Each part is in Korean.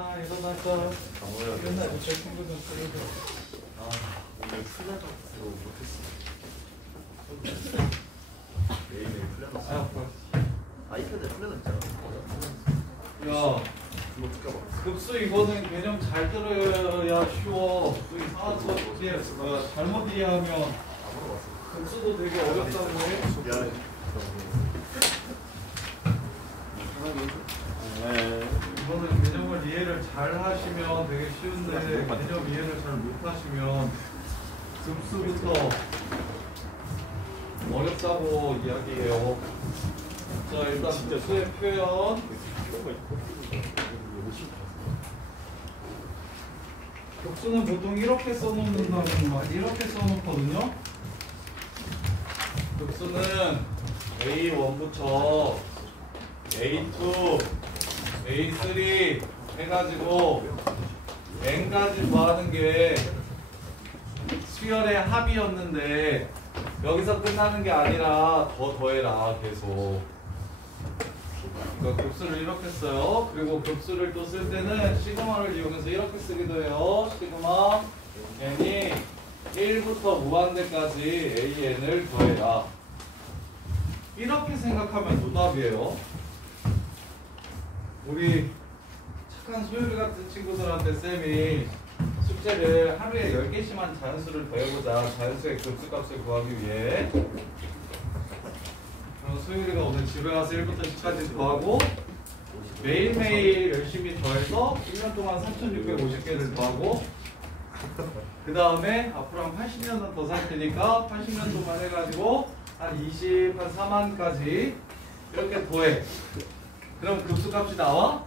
일어났다. 옛날부터 친구들 그러고. 오늘 플래너스로 못했어. 매일매일 플래너스. 아이패드에 플래너 있잖아. 야, 그거 어떻게 봐? 급수 이거는 개념 잘 들어야 쉬워. 또 이상한 거 잘못 이해하면 안 물어봤어. 급수도 되게 어렵다고 해. 미안해. 이거는 개념을 이해를 잘 하시면 되게 쉬운데 개념 이해를 잘 못 하시면 급수부터 어렵다고 이야기해요. 자, 일단 급수의 표현. 급수는 보통 이렇게 써놓는다면 이렇게 써놓거든요. 급수는 A1부터 A2, A3 해가지고 N까지 더하는 게 수열의 합이었는데 여기서 끝나는 게 아니라 더 더해라 계속. 그러니까 급수를 이렇게 써요. 그리고 급수를 또 쓸 때는 시그마를 이용해서 이렇게 쓰기도 해요. 시그마 n이 1부터 무한대까지 an을 더해라. 이렇게 생각하면 노답이에요. 우리 착한 소율이 같은 친구들한테 쌤이 숙제를 하루에 10개씩만 자연수를 더해보자. 자연수의 급수값을 구하기 위해. 그럼 소율이가 오늘 집에 가서 1부터 10까지 더하고 매일매일 열심히 더해서 1년 동안 3,650개를 더하고 그 다음에 앞으로 한 80년은 더 살 테니까 80년 동안 해가지고 한 24만까지 이렇게 더해. 그럼 급수값이 나와?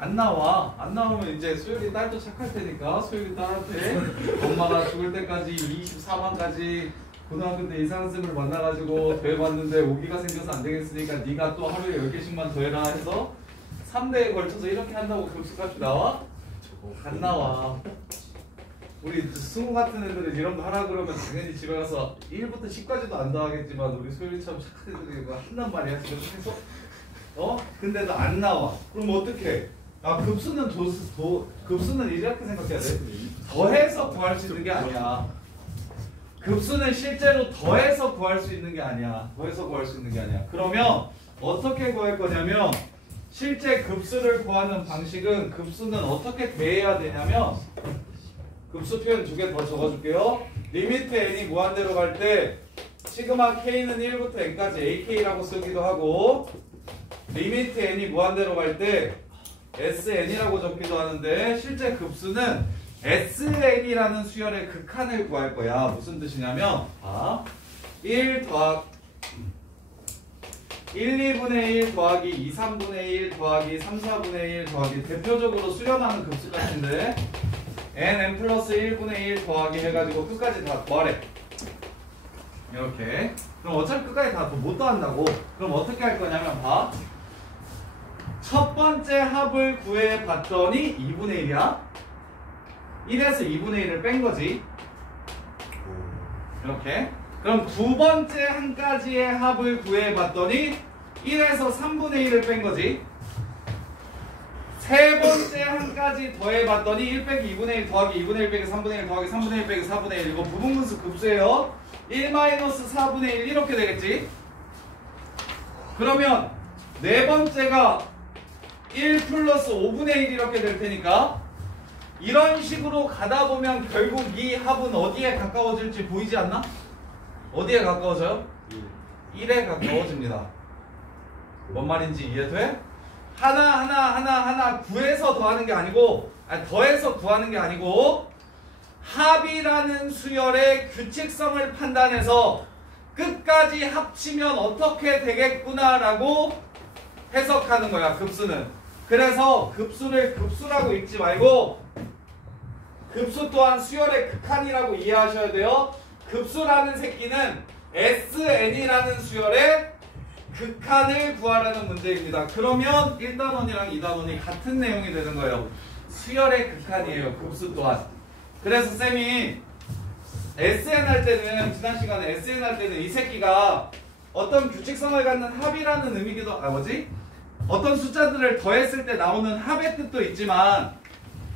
안 나와. 안 나오면 이제 소율이 딸도 착할 테니까 소율이 딸한테 엄마가 죽을 때까지 24만까지 고등학교 때 이상한 쌤을 만나가지고 더해봤는데 오기가 생겨서 안 되겠으니까 네가 또 하루에 10개씩만 더해라 해서 3대에 걸쳐서 이렇게 한다고 급수값이 나와? 안 나와. 우리 승우 같은 애들은 이런 거 하라 그러면 당연히 집에 가서 1부터 10까지도 안 더하겠지만 우리 소율이처럼 착한 애들이 이거 한단 말이야 지금 계속. 근데도 안 나와. 그럼 어떡해? 급수는 급수는 이렇게 생각해야 돼. 더해서 구할 수 있는 게 아니야. 급수는 실제로 더해서 구할 수 있는 게 아니야. 더해서 구할 수 있는 게 아니야. 그러면 어떻게 구할 거냐면 실제 급수를 구하는 방식은 급수는 어떻게 대해야 되냐면 급수 표현 2개 더 적어줄게요. 리미트 n이 무한대로 갈 때 시그마 k는 1부터 n까지 ak라고 쓰기도 하고 리미트 n이 무한대로 갈 때 sn이라고 적기도 하는데 실제 급수는 sn이라는 수열의 극한을 구할 거야. 무슨 뜻이냐면 1, 2분의 1 더하기 2, 3분의 1 더하기 3, 4분의 1 더하기 대표적으로 수렴하는 급수값인데 n 플러스 1분의 1 더하기 해가지고 끝까지 다 더하래. 이렇게. 그럼 어차피 끝까지 다 못 더한다고. 그럼 어떻게 할 거냐면 첫 번째 합을 구해봤더니 2분의 1이야. 1에서 2분의 1을 뺀 거지. 이렇게. 그럼 두 번째 한 가지의 합을 구해봤더니 1에서 3분의 1을 뺀 거지. 세 번째 한 가지 더해봤더니 1 빼기 2분의 1 더하기 2분의 1 빼기 3분의 1 더하기 3분의 1 빼기 4분의 1 이거 부분분수 급수예요. 1 마이너스 4분의 1 이렇게 되겠지. 그러면 네 번째가 1 플러스 5분의 1 이렇게 될 테니까 이런 식으로 가다 보면 결국 이 합은 어디에 가까워질지 보이지 않나? 어디에 가까워져요? 1에 가까워집니다. 뭔 말인지 이해돼? 하나 구해서 더하는 게 아니고 더해서 구하는 게 아니고 합이라는 수열의 규칙성을 판단해서 끝까지 합치면 어떻게 되겠구나라고 해석하는 거야. 급수는. 그래서 급수를 급수라고 읽지 말고 급수 또한 수열의 극한이라고 이해하셔야 돼요. 급수라는 새끼는 SN이라는 수열의 극한을 구하라는 문제입니다. 그러면 1단원이랑 2단원이 같은 내용이 되는 거예요. 수열의 극한이에요. 급수 또한. 그래서 쌤이 SN 할 때는 지난 시간에 SN 할 때는 이 새끼가 어떤 규칙성을 갖는 합이라는 의미기도 어떤 숫자들을 더했을 때 나오는 합의 뜻도 있지만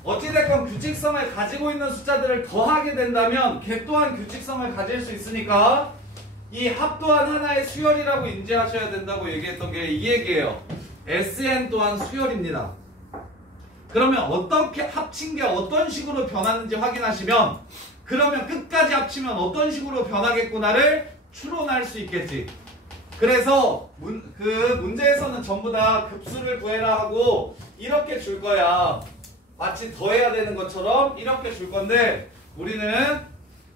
어찌됐건 규칙성을 가지고 있는 숫자들을 더하게 된다면 걔 또한 규칙성을 가질 수 있으니까 이 합 또한 하나의 수열이라고 인지하셔야 된다고 얘기했던 게 이 얘기예요. Sn 또한 수열입니다. 그러면 어떻게 합친 게 어떤 식으로 변하는지 확인하시면 그러면 끝까지 합치면 어떤 식으로 변하겠구나를 추론할 수 있겠지. 그래서 그 문제에서는 전부 다 급수를 구해라 하고 이렇게 줄 거야. 마치 더해야 되는 것처럼 이렇게 줄 건데 우리는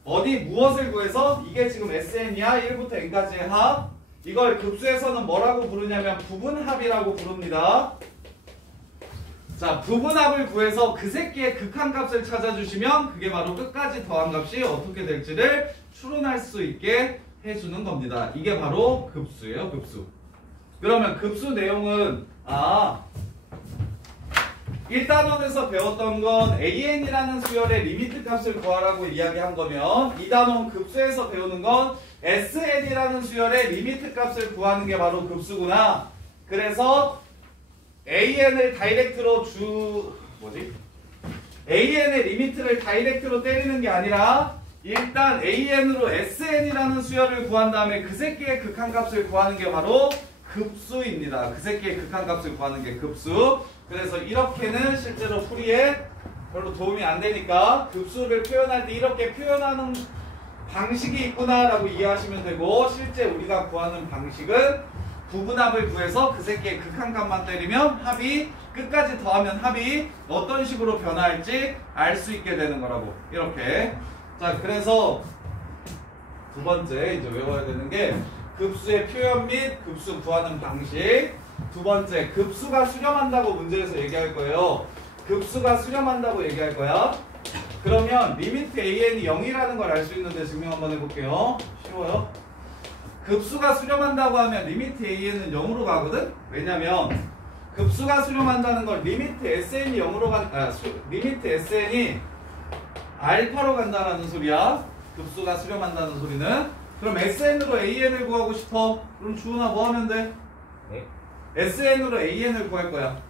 어디 무엇을 구해서 이게 지금 SN이야. 1부터 N까지의 합. 이걸 급수에서는 뭐라고 부르냐면 부분합이라고 부릅니다. 자, 부분합을 구해서 그 새끼의 극한값을 찾아주시면 그게 바로 끝까지 더한 값이 어떻게 될지를 추론할 수 있게 해주는 겁니다. 이게 바로 급수예요. 급수. 그러면 급수 내용은 1단원에서 배웠던 건 AN이라는 수열의 리미트 값을 구하라고 이야기한 거면 2단원 급수에서 배우는 건 SN이라는 수열의 리미트 값을 구하는 게 바로 급수구나. 그래서 AN을 다이렉트로 AN의 리미트를 다이렉트로 때리는 게 아니라 일단 AN으로 SN이라는 수열을 구한 다음에 그 새끼의 극한값을 구하는 게 바로 급수입니다. 그 새끼의 극한값을 구하는 게 급수. 그래서 이렇게는 실제로 풀이에 별로 도움이 안 되니까 급수를 표현할 때 이렇게 표현하는 방식이 있구나 라고 이해하시면 되고 실제 우리가 구하는 방식은 부분합을 구해서 그 새끼의 극한값만 때리면 합이 끝까지 더하면 합이 어떤 식으로 변화할지 알 수 있게 되는 거라고. 이렇게. 자, 그래서 두 번째 이제 외워야 되는 게 급수의 표현 및 급수 구하는 방식. 두 번째, 급수가 수렴한다고 문제에서 얘기할 거예요. 급수가 수렴한다고 얘기할 거야. 그러면 리미트 AN이 0이라는 걸 알 수 있는데 증명 한번 해볼게요. 쉬워요. 급수가 수렴한다고 하면 리미트 AN은 0으로 가거든? 왜냐면 급수가 수렴한다는 건 리미트 SN이 0으로 리미트 SN이 알파로 간다라는 소리야. 급수가 수렴한다는 소리는. 그럼 SN으로 AN을 구하고 싶어. 그럼 주은아 뭐 하면 돼? 네? SN으로 AN을 구할 거야.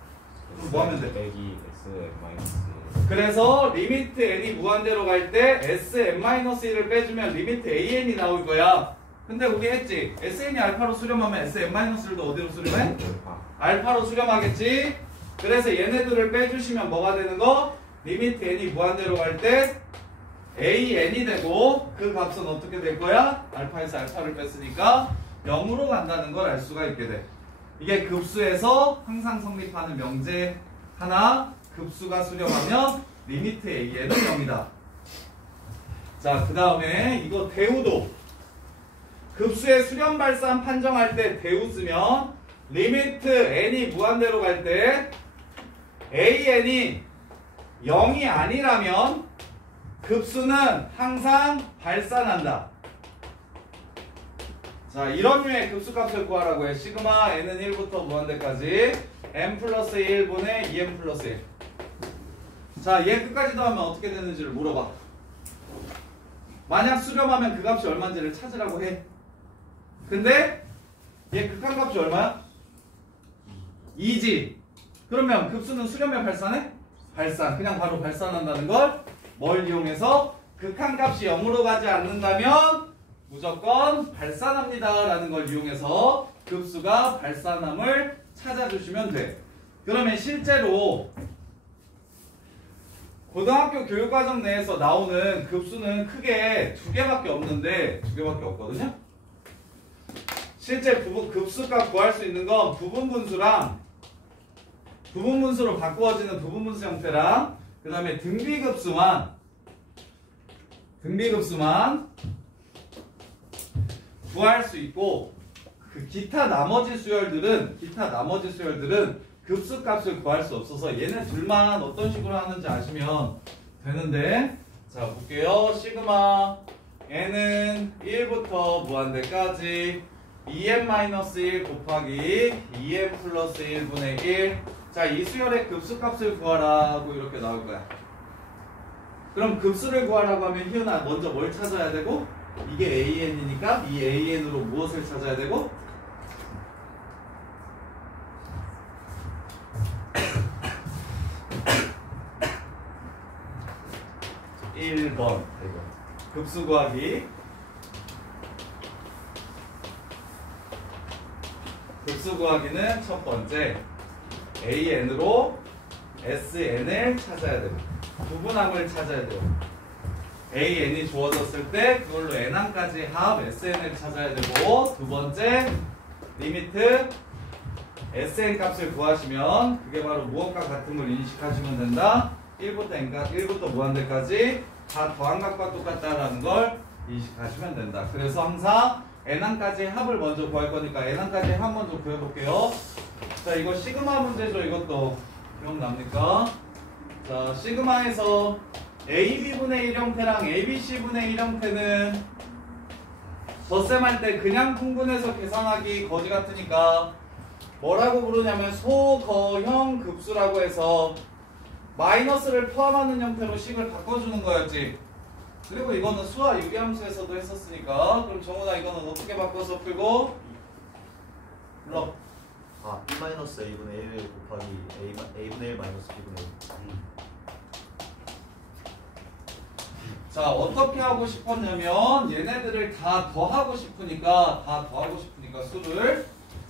그럼 뭐 하면 돼? 빼기 SN-1. 그래서 리미트 N이 무한대로 갈 때 SN-1을 빼주면 리미트 AN이 나올 거야. 근데 우리 했지. SN이 알파로 수렴하면 SN-1도 어디로 수렴해? 알파로 수렴하겠지. 그래서 얘네들을 빼주시면 뭐가 되는 거? 리미트 N이 무한대로 갈 때 AN이 되고 그 값은 어떻게 될 거야? 알파에서 알파를 뺐으니까 0으로 간다는 걸 알 수가 있게 돼. 이게 급수에서 항상 성립하는 명제 하나. 급수가 수렴하면 리미트 AN은 0이다. 자, 그 다음에 이거 대우도. 급수의 수렴 발산 판정할 때 대우 쓰면 리미트 N이 무한대로 갈 때 AN이 0이 아니라면 급수는 항상 발산한다. 자, 이런 류의 급수값을 구하라고 해. 시그마 n은 1부터 무한대까지 n 플러스 1분의 2n 플러스 1. 자, 얘 끝까지 더하면 어떻게 되는지를 물어봐. 만약 수렴하면 그 값이 얼마인지를 찾으라고 해. 근데 얘 극한값이 얼마야? 2지. 그러면 급수는 수렴에 발산해? 발산. 그냥 바로 발산한다는 걸 뭘 이용해서? 극한값이 0으로 가지 않는다면 무조건 발산합니다 라는 걸 이용해서 급수가 발산함을 찾아주시면 돼. 그러면 실제로 고등학교 교육과정 내에서 나오는 급수는 크게 두 개밖에 없는데 두 개밖에 없거든요. 실제 급수값 구할 수 있는 건 부분분수랑 부분분수로 바꾸어지는 부분분수 형태랑 그 다음에 등비급수만 구할 수 있고 그 기타 나머지 수열들은 급수값을 구할 수 없어서 얘네 둘만 어떤 식으로 하는지 아시면 되는데 자 볼게요. 시그마 n은 1부터 무한대까지 2n-1 곱하기 2n 플러스 1분의 1. 자, 이 수열의 급수값을 구하라고 이렇게 나올 거야. 그럼 급수를 구하라고 하면 희은아 먼저 뭘 찾아야 되고? 이게 AN이니까 이 AN으로 무엇을 찾아야 되고? 1번 급수 구하기. 급수 구하기는 첫 번째 AN으로 SN을 찾아야 됩니다. 부분함을 찾아야 돼요. AN이 주어졌을 때 그걸로 N항까지 합 SN을 찾아야 되고, 두 번째 리미트 SN 값을 구하시면 그게 바로 무엇과 같음을 인식하시면 된다. 1부터 무한대까지 다 더한값과 똑같다라는 걸 인식하시면 된다. 그래서 항상 N항까지 합을 먼저 구할 거니까 N항까지 합 먼저 구해볼게요. 자, 이거 시그마 문제죠. 이것도 기억납니까? 자, 시그마에서 AB분의 1 형태랑 ABC분의 1 형태는 덧셈 할 때 그냥 통분해서 계산하기 거지 같으니까 뭐라고 부르냐면 소거형 급수라고 해서 마이너스를 포함하는 형태로 식을 바꿔주는 거였지. 그리고 이거는 수와 유기함수에서도 했었으니까, 그럼 정훈아 이거는 어떻게 바꿔서 풀고? 불러. 아, 1-a분의 1 곱하기 a분의 1 마이너스 b분의 1. 자, 어떻게 하고 싶었냐면 얘네들을 다 더하고 싶으니까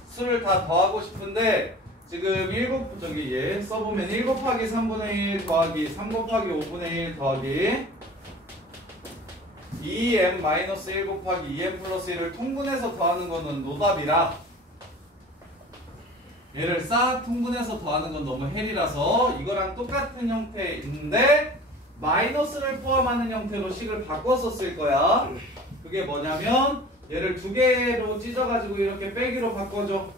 수를 다 더하고 싶은데, 지금 7 써보면 1 곱하기 3분의 1 더하기 3 곱하기 5분의 1 더하기 2m-1 곱하기 2m 플러스 1을 통분해서 더하는 거는 노답이라, 얘를 싹 통분해서 더하는 건 너무 헬이라서 이거랑 똑같은 형태인데 마이너스를 포함하는 형태로 식을 바꿔서 쓸 거야. 그게 뭐냐면 얘를 두 개로 찢어가지고 이렇게 빼기로 바꿔줘.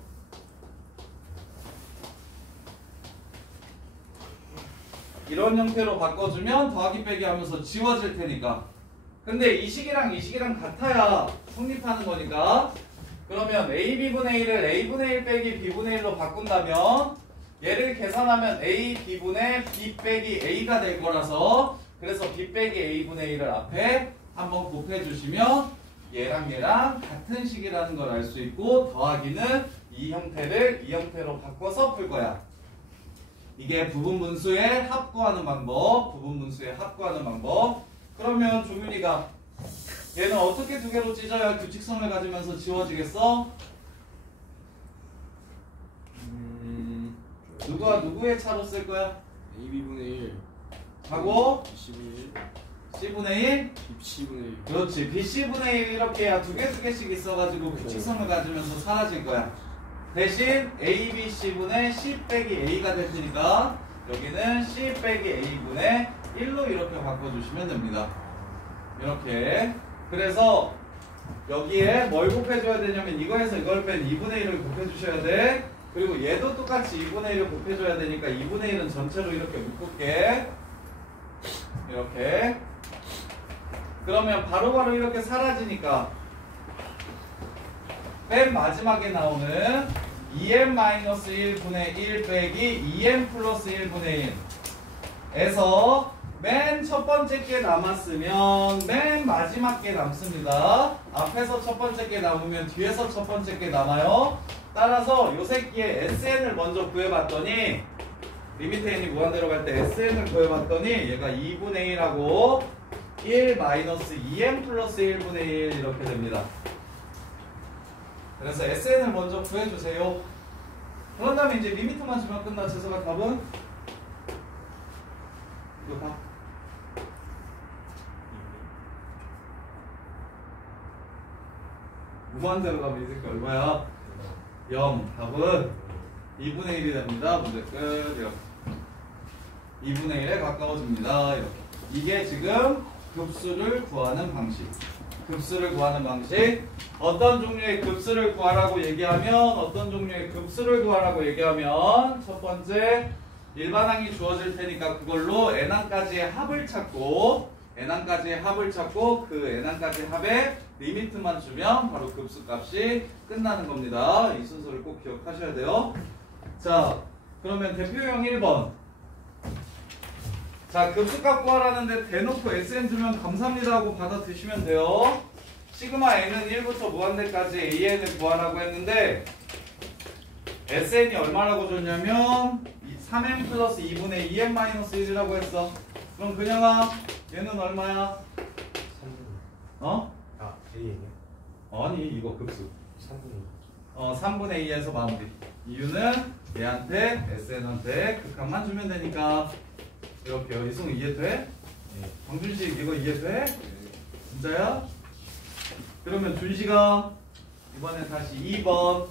이런 형태로 바꿔주면 더하기 빼기 하면서 지워질 테니까. 근데 이 식이랑 같아야 성립하는 거니까, 그러면 AB분의 1을 A분의 1 빼기 B분의 1로 바꾼다면 얘를 계산하면 A B분의 B 빼기 A가 될 거라서, 그래서 B 빼기 A분의 1을 앞에 한번 곱해주시면 얘랑 같은 식이라는 걸 알 수 있고, 더하기는 이 형태를 이 형태로 바꿔서 풀 거야. 이게 부분분수의 합 구하는 방법, 그러면 종윤이가 얘는 어떻게 두 개로 찢어야 규칙성을 가지면서 지워지겠어? 누가 누구의 차로 쓸 거야? AB분의 1 하고 BC분의 1 C분의 1? BC분의 1. 그렇지. BC분의 1 이렇게 해야 두 개씩 있어가지고 규칙성을 가지면서 사라질 거야. 대신 ABC분의 C 빼기 A가 될 테니까 여기는 C 빼기 A분의 1로 이렇게 바꿔주시면 됩니다. 이렇게. 그래서 여기에 뭘 곱해줘야 되냐면 이거에서 이걸 뺀 2분의 1을 곱해주셔야 돼. 그리고 얘도 똑같이 2분의 1을 곱해줘야 되니까 2분의 1은 전체로 이렇게 묶을게. 이렇게. 그러면 바로바로 이렇게 사라지니까 맨 마지막에 나오는 2m-1분의 1 빼기 2m 플러스 1분의 1에서 맨 첫 번째 게 남았으면 맨 마지막 게 남습니다. 앞에서 첫 번째 게 남으면 뒤에서 첫 번째 게 남아요. 따라서 요 새끼의 SN을 먼저 구해봤더니, 리미트 n이 무한대로 갈 때 SN을 구해봤더니 얘가 2분의 1하고 1-2m 플러스 1분의 1 이렇게 됩니다. 그래서 SN을 먼저 구해주세요. 그런 다음에 이제 리미트만 주면 끝나. 재석아 답은? 이거 답. 무한대로 가면 이 새끼 얼마야? 0. 답은 2분의 1이 됩니다. 문제 끝. 이렇게. 2분의 1에 가까워집니다. 이렇게. 이게 지금 급수를 구하는 방식. 어떤 종류의 급수를 구하라고 얘기하면 첫 번째 일반항이 주어질 테니까 그걸로 n항까지의 합을 찾고 그 n항까지의 합에 리미트만 주면 바로 급수값이 끝나는 겁니다. 이 순서를 꼭 기억하셔야 돼요. 자, 그러면 대표형 1번. 자, 급수값 구하라는데 대놓고 SN 주면 감사합니다 하고 받아 드시면 돼요. 시그마 n은 1부터 무한대까지 AN을 구하라고 했는데 SN이 얼마라고 줬냐면 3n 플러스 2분의 2n 마이너스 1이라고 했어. 그럼 그냥아 얘는 얼마야? 3분의 어? 아 A예요? 아니 이거 급수 3분의 3분의 2에서 마무리. 이유는 얘한테 SN한테 극한만 주면 되니까. 이렇게요. 이승우 이해돼? 광준식 이거 이해돼? 진짜야? 그러면 준식아 이번엔 다시 2번.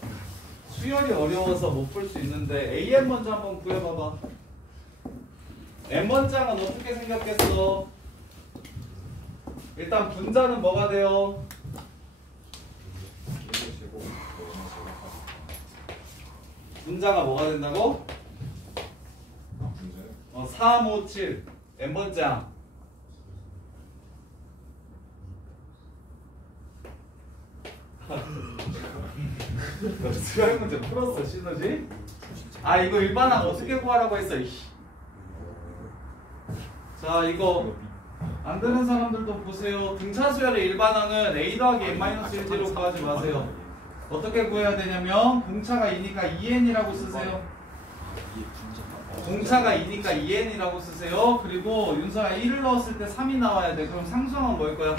수열이 어려워서 못 풀 수 있는데 AM 먼저 한번 구해봐봐. M번장은 어떻게 생각했어? 일단 분자는 뭐가 돼요? 분자가 뭐가 된다고? 3, 5, 7 M번장 너 수학 문제 풀었어 시너지? 아 이거 일반항 어떻게 구하라고 했어 이씨. 자 이거 안 되는 사람들도 보세요. 등차수열의 일반항은 A 더하기 N-1로 구하지 마세요. 어떻게 구해야 되냐면 공차가 2니까 2n이라고 쓰세요. 공차가 2니까 2n이라고 쓰세요. 그리고 윤서야 1을 넣었을 때 3이 나와야 돼. 그럼 상수항은 뭐일 거야?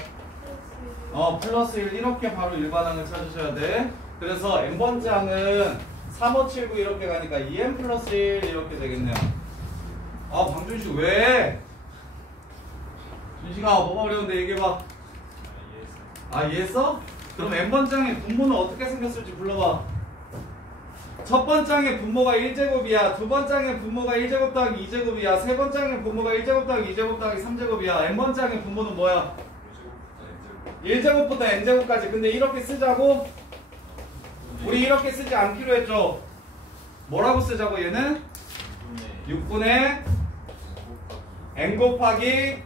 플러스 1 이렇게 바로 일반항을 찾으셔야 돼. 그래서 n번째 항은 3, 5, 7, 9 이렇게 가니까 2n 플러스 1 이렇게 되겠네요. 아 방준씨 왜? 준식아 뭐가 어려운데 얘기해봐. 아 이해했어? 그럼 n번장의 분모는 어떻게 생겼을지 불러봐. 첫 번장의 분모가 1제곱이야. 두 번장의 분모가 1제곱 더하기 2제곱이야. 세 번장의 분모가 1제곱 더하기 2제곱 더하기 3제곱이야. n번장의 분모는 뭐야? 1제곱부터 n제곱까지. 근데 이렇게 쓰자고? 우리 이렇게 쓰지 않기로 했죠? 뭐라고 쓰자고 얘는? 6분의 n 곱하기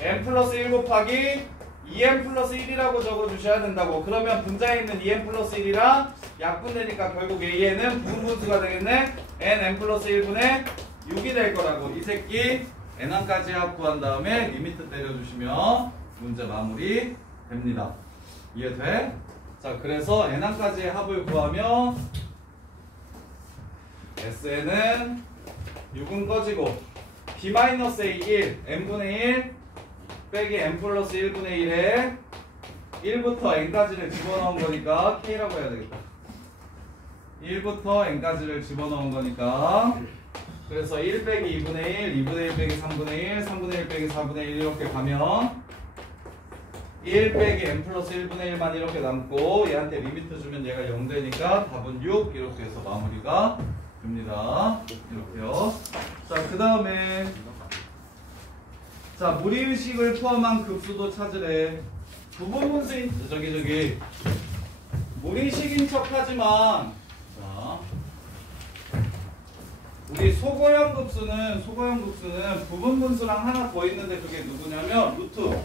n 플러스 1 곱하기 2n 플러스 1이라고 적어주셔야 된다고. 그러면 분자에 있는 2n 플러스 1이랑 약분되니까 결국 AN은 부분분수가 되겠네. n 플러스 1분의 6이 될 거라고. 이 새끼 n항까지 합 구한 다음에 리미트 때려주시면 문제 마무리 됩니다. 이해돼? 자 그래서 n항까지 합을 구하면 SN은 6은 꺼지고 B-A 1 n분의 1 빼기 n 플러스 1분의 1에 1부터 n까지를 집어넣은 거니까 k라고 해야 되겠다. 1부터 n까지를 집어넣은 거니까 그래서 1 빼기 2분의 1, 2분의 1 빼기 3분의 1, 3분의 1 빼기 4분의 1 이렇게 가면 1 빼기 n 플러스 1분의 1만 이렇게 남고 얘한테 리미트 주면 얘가 0 되니까 답은 6 이렇게 해서 마무리가 됩니다. 이렇게요. 자 그 다음에 자 무리의식을 포함한 급수도 찾으래. 부분분수인 저기 무리식인 척하지만 자 우리 소거형 급수는 부분분수랑 하나 더 있는데 그게 누구냐면 루트.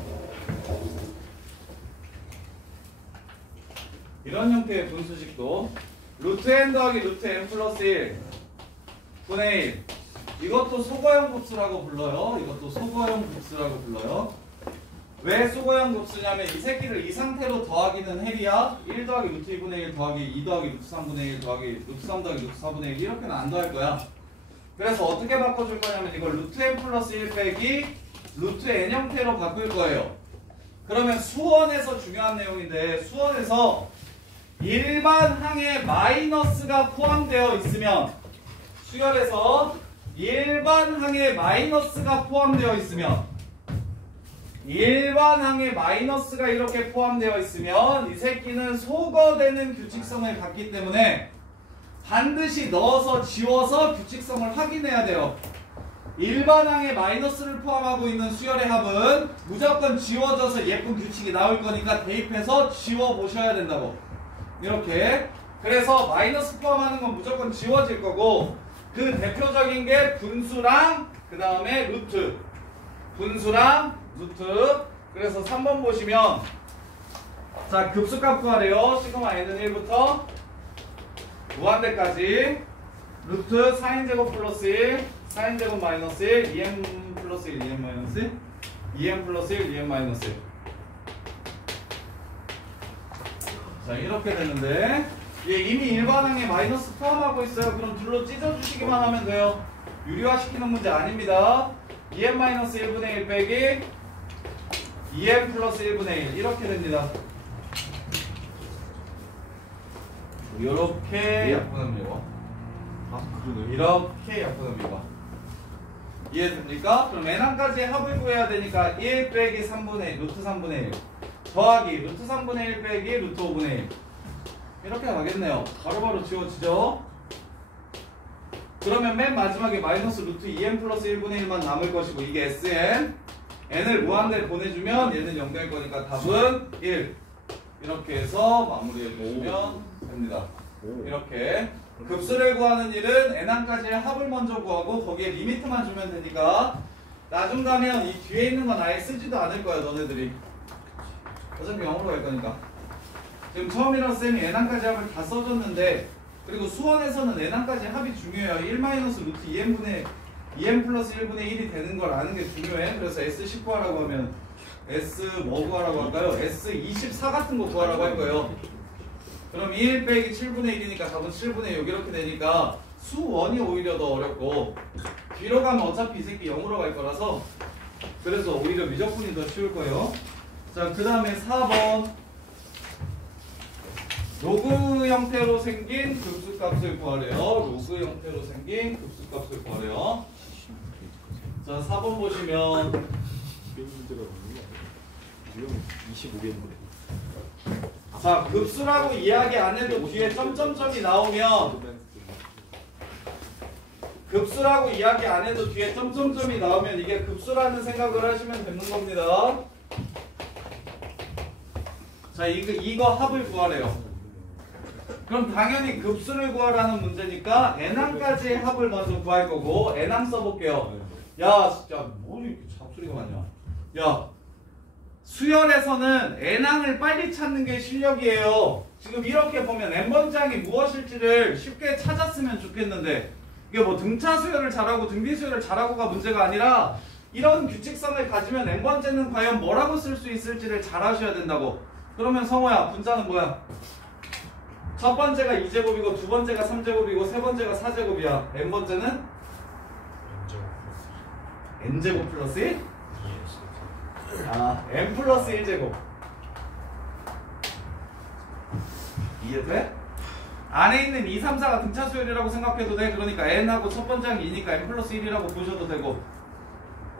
이런 형태의 분수식도 루트 n 더하기 루트 n 플러스 1 분의 1 이것도 소거형 급수라고 불러요. 이것도 소거형 급수라고 불러요. 왜 소거형 급수냐면 이 새끼를 이 상태로 더하기는 헬이야. 1 더하기 루트 2분의 1 더하기 2 더하기 루트 3분의 1 더하기 루트 3 더하기 루트 4분의 1 이렇게는 안 더할 거야. 그래서 어떻게 바꿔줄 거냐면 이걸 루트 n 플러스 1 빼기 루트 n 형태로 바꿀 거예요. 그러면 수원에서 중요한 내용인데 수원에서 일반 항에 마이너스가 포함되어 있으면 수열에서 일반 항에 마이너스가 포함되어 있으면 일반 항에 마이너스가 이렇게 포함되어 있으면 이 새끼는 소거되는 규칙성을 갖기 때문에 반드시 넣어서 지워서 규칙성을 확인해야 돼요. 일반 항에 마이너스를 포함하고 있는 수열의 합은 무조건 지워져서 예쁜 규칙이 나올 거니까 대입해서 지워 보셔야 된다고. 이렇게. 그래서 마이너스 포함하는 건 무조건 지워질 거고 그 대표적인 게 분수랑 그 다음에 루트. 분수랑 루트. 그래서 3번 보시면 자 급수값 구하래요. 시그마 n은 1부터 무한대까지 루트 4n제곱 플러스 1 4n제곱 마이너스 1 2n 플러스 1 2n 마이너스 1 2n 플러스 1 2n 마이너스 1 자 이렇게 되는데 얘 이미 일반항에 마이너스 포함하고 있어요. 그럼 둘로 찢어주시기만 하면 돼요. 유리화 시키는 문제 아닙니다. 2n 마이너스 1분의 1 빼기 2n 플러스 1분의 1 이렇게 됩니다. 이렇게 약분합니다. 이렇게 약분합니다. 이해됩니까? 그럼 n항까지 합을 구해야 되니까 1 빼기 3분의 1, 루트 3분의 1 더하기 루트 3분의 1 빼기 루트 5분의 1 이렇게 가겠네요. 바로바로 지워지죠? 그러면 맨 마지막에 마이너스 루트 2n 플러스 1분의 1만 남을 것이고 이게 Sn n을 무한대에 보내주면 얘는 0 될 거니까 답은 1 이렇게 해서 마무리해 주시면 됩니다. 이렇게 급수를 구하는 일은 n항까지의 합을 먼저 구하고 거기에 리미트만 주면 되니까 나중 가면 이 뒤에 있는 건 아예 쓰지도 않을 거야 너네들이. 어차피 0으로 갈 거니까. 지금 처음이라서 쌤이 n항까지 합을 다 써줬는데 그리고 수원에서는 n항까지 합이 중요해요. 1 마이너스 루트 2n분의 2n 플러스 1분의 1이 되는 걸 아는 게 중요해. 그래서 S10 구하라고 하면 S 뭐 구하라고 할까요? S24 같은 거 구하라고 할 거예요. 그럼 1 빼기 7분의 1이니까 답은 7분의 6 이렇게 되니까 수원이 오히려 더 어렵고 뒤로 가면 어차피 이 새끼 0으로 갈 거라서 그래서 오히려 미적분이 더 쉬울 거예요. 자, 그 다음에 4번 로그 형태로 생긴 급수값을 구하래요. 로그 형태로 생긴 급수값을 구하래요. 자, 4번 보시면 자, 급수라고 이야기 안 해도 뒤에 점점점이 나오면 급수라고 이야기 안 해도 뒤에 점점점이 나오면 이게 급수라는 생각을 하시면 되는 겁니다. 자, 이거 합을 구하래요. 그럼 당연히 급수를 구하라는 문제니까 n항까지의 합을 먼저 구할 거고 n항 써볼게요. 야, 진짜 뭐 이렇게 잡소리가 많냐. 야, 수열에서는 n항을 빨리 찾는 게 실력이에요. 지금 이렇게 보면 n번장이 무엇일지를 쉽게 찾았으면 좋겠는데 이게 뭐 등차 수열을 잘하고 등비 수열을 잘하고가 문제가 아니라 이런 규칙성을 가지면 n번째는 과연 뭐라고 쓸 수 있을지를 잘 아셔야 된다고. 그러면 성호야, 분자는 뭐야? 첫 번째가 2제곱이고 두 번째가 3제곱이고 세 번째가 4제곱이야. n번째는? n제곱 플러스 1? 아, n 플러스 1제곱. 이해돼? 안에 있는 2, 3, 4가 등차 수열이라고 생각해도 돼. 그러니까 n하고 첫 번째는 2니까 n 플러스 1이라고 보셔도 되고.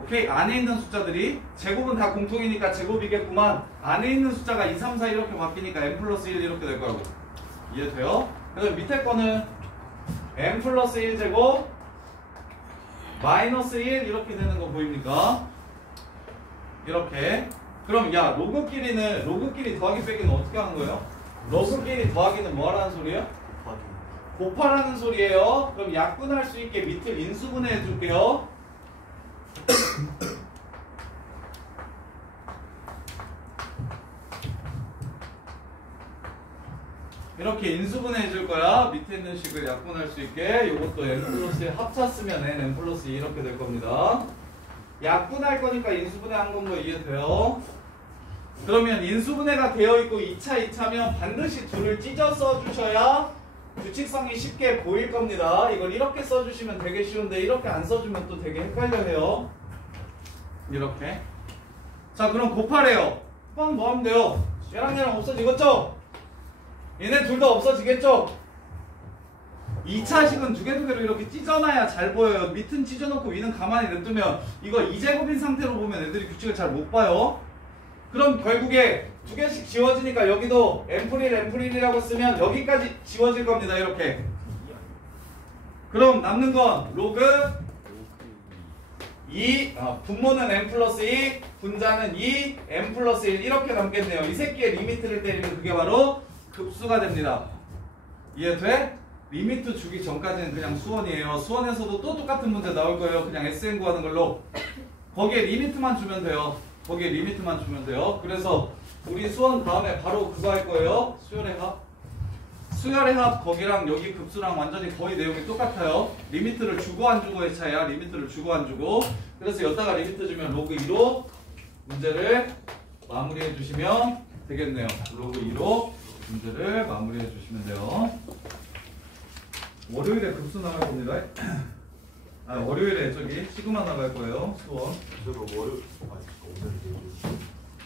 오케이? 안에 있는 숫자들이 제곱은 다 공통이니까 제곱이겠구만. 안에 있는 숫자가 2, 3, 4 이렇게 바뀌니까 n 플러스 1 이렇게 될 거라고. 이해돼요? 그래서 밑에 거는 n 플러스 1제곱 마이너스 1 이렇게 되는 거 보입니까? 이렇게. 그럼 야, 로그끼리 더하기 빼기는 어떻게 하는 거예요? 로그끼리 더하기는 뭐 하라는 소리예요? 곱하라는 소리예요. 그럼 약분할 수 있게 밑을 인수분해 해줄게요. 이렇게 인수분해 해줄 거야. 밑에 있는 식을 약분할 수 있게. 이것도 n 플러스 1 합쳤으면 n 플러스 2 이렇게 될 겁니다. 약분할 거니까 인수분해 한 건 거 이해돼요? 그러면 인수분해가 되어 있고 2차면 반드시 둘을 찢어 써주셔야 규칙성이 쉽게 보일 겁니다. 이걸 이렇게 써주시면 되게 쉬운데 이렇게 안 써주면 또 되게 헷갈려해요. 이렇게. 자, 그럼 곱하래요. 그럼 뭐 하면 돼요? 얘랑 없어지겠죠? 얘네 둘 다 없어지겠죠? 2차식은 두 개로 이렇게 찢어놔야 잘 보여요. 밑은 찢어놓고 위는 가만히 냅두면 이거 2제곱인 상태로 보면 애들이 규칙을 잘 못 봐요. 그럼 결국에 두 개씩 지워지니까 여기도 n플1이라고 쓰면 여기까지 지워질 겁니다. 이렇게. 그럼 남는 건 로그 2, 분모는 n 플러스 2, 분자는 2, n 플러스 1 이렇게 남겠네요. 이 새끼의 리미트를 때리면 그게 바로 급수가 됩니다. 이해돼? 리미트 주기 전까지는 그냥 수원이에요. 수원에서도 또 똑같은 문제 나올 거예요. 그냥 SN 구하는 걸로. 거기에 리미트만 주면 돼요. 거기에 리미트만 주면 돼요. 그래서 우리 수원 다음에 바로 그거 할 거예요. 수열의 합. 수열의 합 거기랑 여기 급수랑 완전히 거의 내용이 똑같아요. 리미트를 주고 안 주고의 차이야. 리미트를 주고 안 주고. 그래서 여기다가 리미트 주면 로그 2로 문제를 마무리해 주시면 되겠네요. 로그 2로 문제를 마무리해 주시면 돼요. 월요일에 급수 나갈 겁니다. 월요일에 저기 시그마 나갈 거예요. 수원. 저거 월요일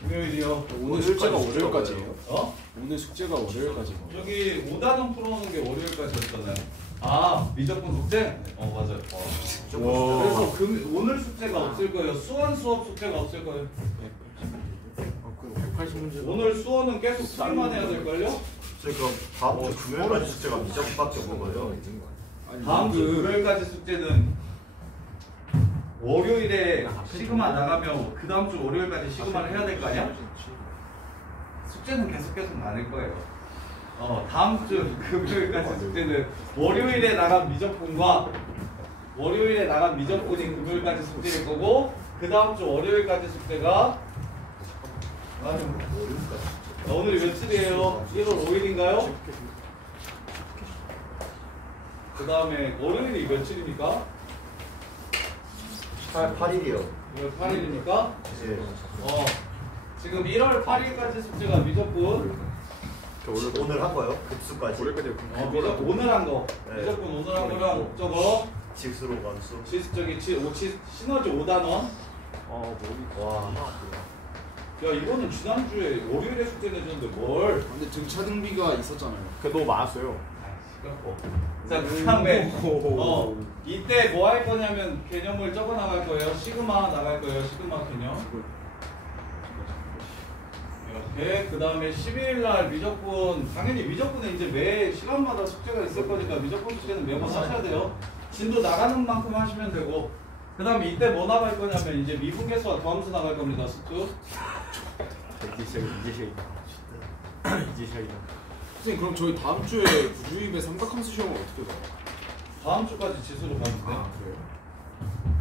오늘 금요일이요. 오늘 숙제가 월요일까지예요? 어? 오늘 숙제가 월요일까지예요. 저기 5단원 풀어오는 게 월요일까지였잖아요. 아, 미적분 숙제? 맞아요. 그래서 오늘 숙제가 없을 거예요. 수원 수업 숙제가 없을 거예요. 그럼 180문제. 오늘 수원은 계속 수행만 해야 될걸요? 그럼 다음 주 금요일까지 숙제가 미적밖에 없는 거예요? 다음 주 금요일까지 숙제는 월요일에 시그마 나가면 그 다음 주 월요일까지 시그마를 해야 될 거 아니야? 숙제는 계속 많을 거예요. 다음 주 금요일까지 숙제는 월요일에 나간 미적분과 월요일에 나간 미적분이 금요일까지 숙제일 거고 그 다음 주 월요일까지 숙제가 오늘이 며칠이에요? 1월 5일인가요? 그 다음에 월요일이 며칠입니까? 8일이요. 1월 8일이니까 예. 지금 1월 8일까지 숙제가 미적분 오늘 한 거요? 급수까지. 미적분 오늘 한 거. 네. 미적분 오늘 한 거랑 저거 직수로 관수. 시너지 5단원. 와. 야 이거는 지난주에 월요일에 숙제 내줬는데 뭘? 근데 등차 등비가 있었잖아요. 그 너무 많았어요. 자 그 다음에 이때 뭐 할 거냐면 개념을 적어 나갈 거예요. 시그마 나갈 거예요. 시그마 개념. 이렇게 그 다음에 12일 날 미적분 당연히 미적분은 이제 매 시간마다 숙제가 있을 거니까 미적분 숙제는 매번 하셔야 돼요. 진도 나가는 만큼 하시면 되고 그 다음에 이때 뭐 나갈 거냐면 이제 미분계수와 더함수 나갈 겁니다. 수투. 이제 시작이다. 선생님 그럼 저희 다음 주에 구주입의 삼각함수 시험은 어떻게 봐요? 다음 주까지 지수로 가면 돼. 그래요?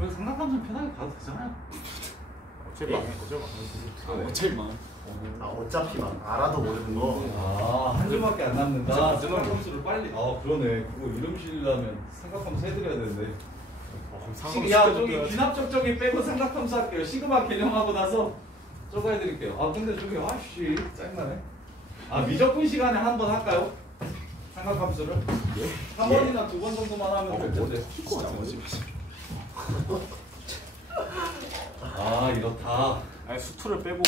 여기 삼각함수는 편하게 가도 되잖아요. 어차피 망해. 제일 많아. 어차피만 알아도 모르는 거. 한 주밖에 안 남는다. 삼각함수를 빨리. 그러네. 그거 이름 실려면 삼각함수 해드려야 되는데. 야 저기 귀납적적이 빼고 삼각함수 할게요. 시그마 개념하고 나서 저거 해드릴게요. 근데 저기 아씨 짜증나네. 미적분 시간에 한 번 할까요? 삼각함수를? 한 번이나 두 번 정도만 하면 될 텐데. 이렇다. 아니 수투를 빼고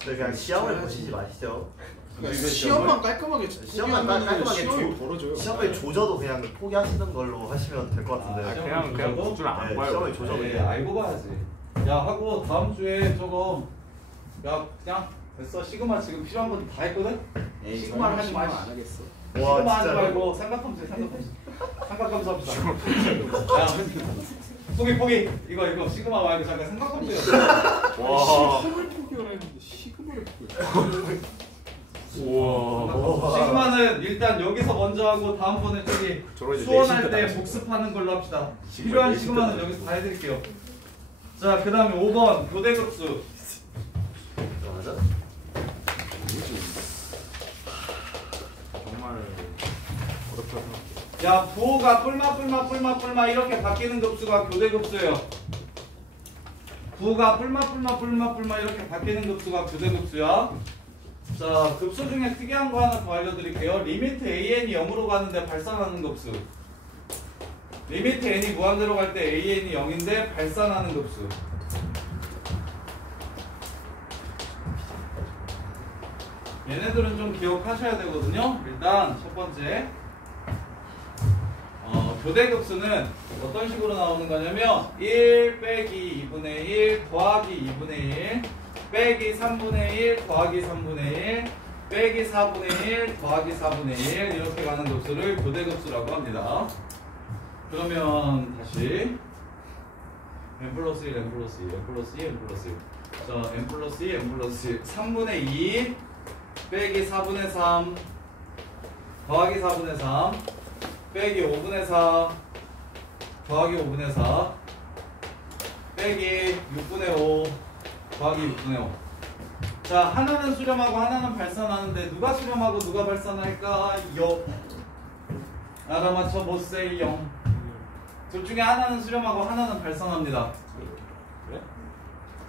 그냥 시험을 보시지 마시죠. 그러니까 시험만 깔끔하게 시험만 포기하면은 깔끔하게 시험이 벌어져요. 시험에 조져도 그냥 포기하시는 걸로 하시면 될 것 같은데. 그냥 구줄 안 네, 봐요. 시험에 조져도 네, 그냥. 알고 봐야지. 야 하고 다음 주에 저거 그냥 됐어. 시그마 지금 필요한 건 다 했거든? 시그마를 하지 마. 안 하겠어. 와, 시그마 하지 진짜로? 말고 삼각함수 합시다. 야 포기 이거 시그마 말고 잠깐 삼각함수요. 시험을 포기하라 했는데 시그마를 포기해. 우와. 시그마는 일단 여기서 먼저 하고 다음번에 저기 저런 이제 수원할 내신 때 때 나가시죠. 복습하는 걸로 합시다. 시그마 필요한 내신 때 시그마는 나가시죠. 여기서 다 해드릴게요. 자 그 다음에 5번 교대급수. 맞아? 정말 어렵다 생각. 야 부호가 뿔마 이렇게 바뀌는 급수가 교대급수예요. 부호가 뿔마 이렇게 바뀌는 급수가 교대급수야. 자 급수 중에 특이한 거 하나 더 알려드릴게요. 리미트 an이 0으로 가는데 발산하는 급수. 리미트 n이 무한대로 갈 때 an이 0인데 발산하는 급수. 얘네들은 좀 기억하셔야 되거든요. 일단 첫 번째 교대급수는 어떤 식으로 나오는 거냐면 1 빼기 2분의 1 더하기 2분의 1 빼기 3분의 1 더하기 3분의 1 빼기 4분의 1 더하기 4분의 1 이렇게 가는 급수를 교대급수라고 합니다. 그러면 다시 n 플러스 1 n 플러스 2 n 플러스 2 n 플러스 1 자 n 플러스 2 n 플러스 1 3분의 2 빼기 4분의 3 더하기 4분의 3 빼기 5분의 4 더하기 5분의 4 빼기 6분의 5 더하기 6분의 5 자 하나는 수렴하고 하나는 발산하는데 누가 수렴하고 누가 발산할까요? 알아맞혀 보세요. 둘 중에 하나는 수렴하고 하나는 발산합니다.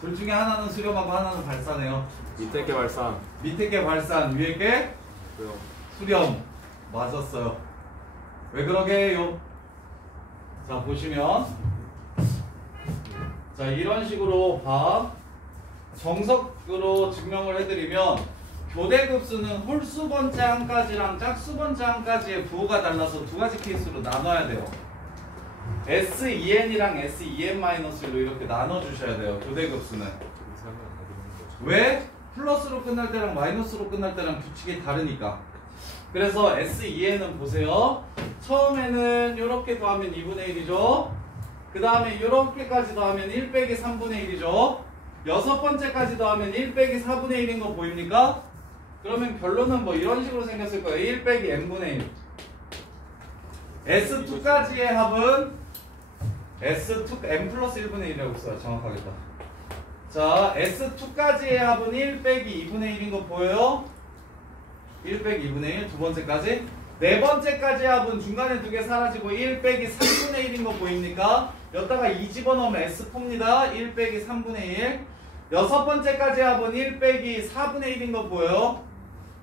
둘 중에 하나는 수렴하고 하나는 발산해요. 밑에 게 발산. 밑에 게 발산, 위에 게 수렴. 맞았어요. 왜 그러게요? 자 보시면 자 이런 식으로 봐. 정석으로 증명을 해드리면 교대급수는 홀수 번째항까지랑 짝수 번째항까지의 부호가 달라서 두 가지 케이스로 나눠야 돼요. SEN이랑 SEN-로 이렇게 나눠주셔야 돼요. 교대급수는. 왜? 플러스로 끝날 때랑 마이너스로 끝날 때랑 규칙이 다르니까. 그래서 SEN은 보세요. 처음에는 이렇게 더하면 2분의 1이죠. 그 다음에 이렇게까지 더하면 1 빼기 3분의 1이죠. 여섯 번째까지 더하면 1 빼기 4분의 1인 거 보입니까? 그러면 결론은 뭐 이런 식으로 생겼을 거예요. 1 빼기 n분의 1. S2까지의 합은 S2, n 플러스 1분의 1이라고 써요. 정확하겠다. 자, S2까지의 합은 1 빼기 2분의 1인 거 보여요? 1 빼기 2분의 1, 두 번째까지. 네 번째까지 합은 중간에 두 개 사라지고 1 빼기 3분의 1인 거 보입니까? 여기다가 2 집어넣으면 S4입니다. 1 빼기 3분의 1. 여섯 번째까지 합은 1 빼기 4분의 1인 거 보여요?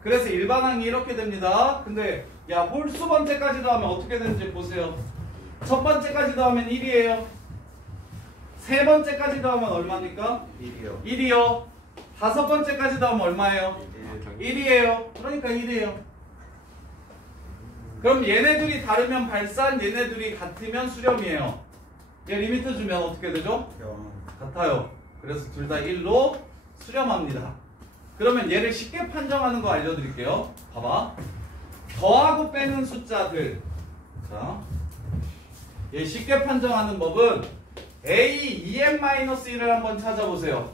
그래서 일반항이 이렇게 됩니다. 근데 야 홀수 번째까지 더하면 어떻게 되는지 보세요. 첫 번째까지 더하면 1이에요. 세 번째까지 더하면 얼마입니까? 1이요. 1이요. 다섯 번째까지 더하면 얼마예요? 1이에요. 그러니까 1이에요. 그럼 얘네 둘이 다르면 발산, 얘네 둘이 같으면 수렴이에요. 얘 리미트 주면 어떻게 되죠? 같아요. 그래서 둘 다 1로 수렴합니다. 그러면 얘를 쉽게 판정하는 거 알려드릴게요. 봐봐. 더하고 빼는 숫자들. 자, 얘 쉽게 판정하는 법은 A, 2n-1을 한번 찾아보세요.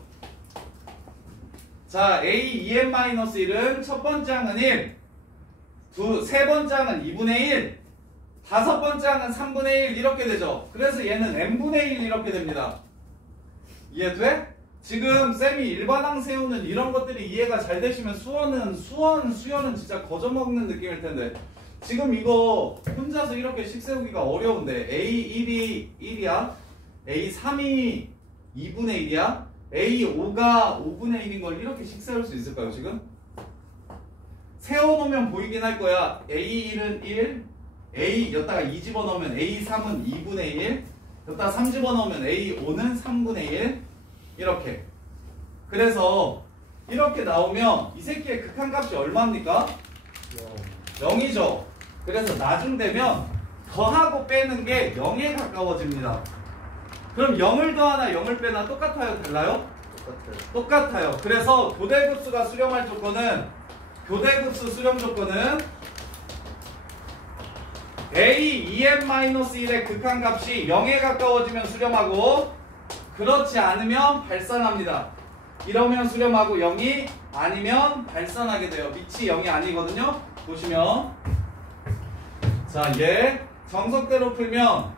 자, A, 2n-1은 첫 번째 항은 1, 세 번째 항은 2분의 1, 다섯 번째 항은 3분의 1 이렇게 되죠. 그래서 얘는 n분의 1 이렇게 됩니다. 이해돼? 지금 쌤이 일반항 세우는 이런 것들이 이해가 잘 되시면 수연은 진짜 거저먹는 느낌일 텐데 지금 이거 혼자서 이렇게 식 세우기가 어려운데 A1이 1이야? A3이 2분의 1이야? A5가 5분의 1인 걸 이렇게 식 세울 수 있을까요 지금? 세워놓으면 보이긴 할 거야. A1은 1, A 여기다가 2 집어넣으면 A3은 2분의 1, 여기다가 3 집어넣으면 A5는 3분의 1 이렇게. 그래서 이렇게 나오면 이 새끼의 극한값이 얼마입니까? 0이죠. 그래서 나중 되면 더하고 빼는 게 0에 가까워집니다. 그럼 0을 더하나 0을 빼나 똑같아요? 달라요? 똑같아요. 그래서 교대급수가 수렴할 조건은 교대급수 수렴 조건은 A, 2n-1의 극한값이 0에 가까워지면 수렴하고 그렇지 않으면 발산합니다. 이러면 수렴하고 0이 아니면 발산하게 돼요. 밑이 0이 아니거든요. 보시면 자, 얘 정석대로 풀면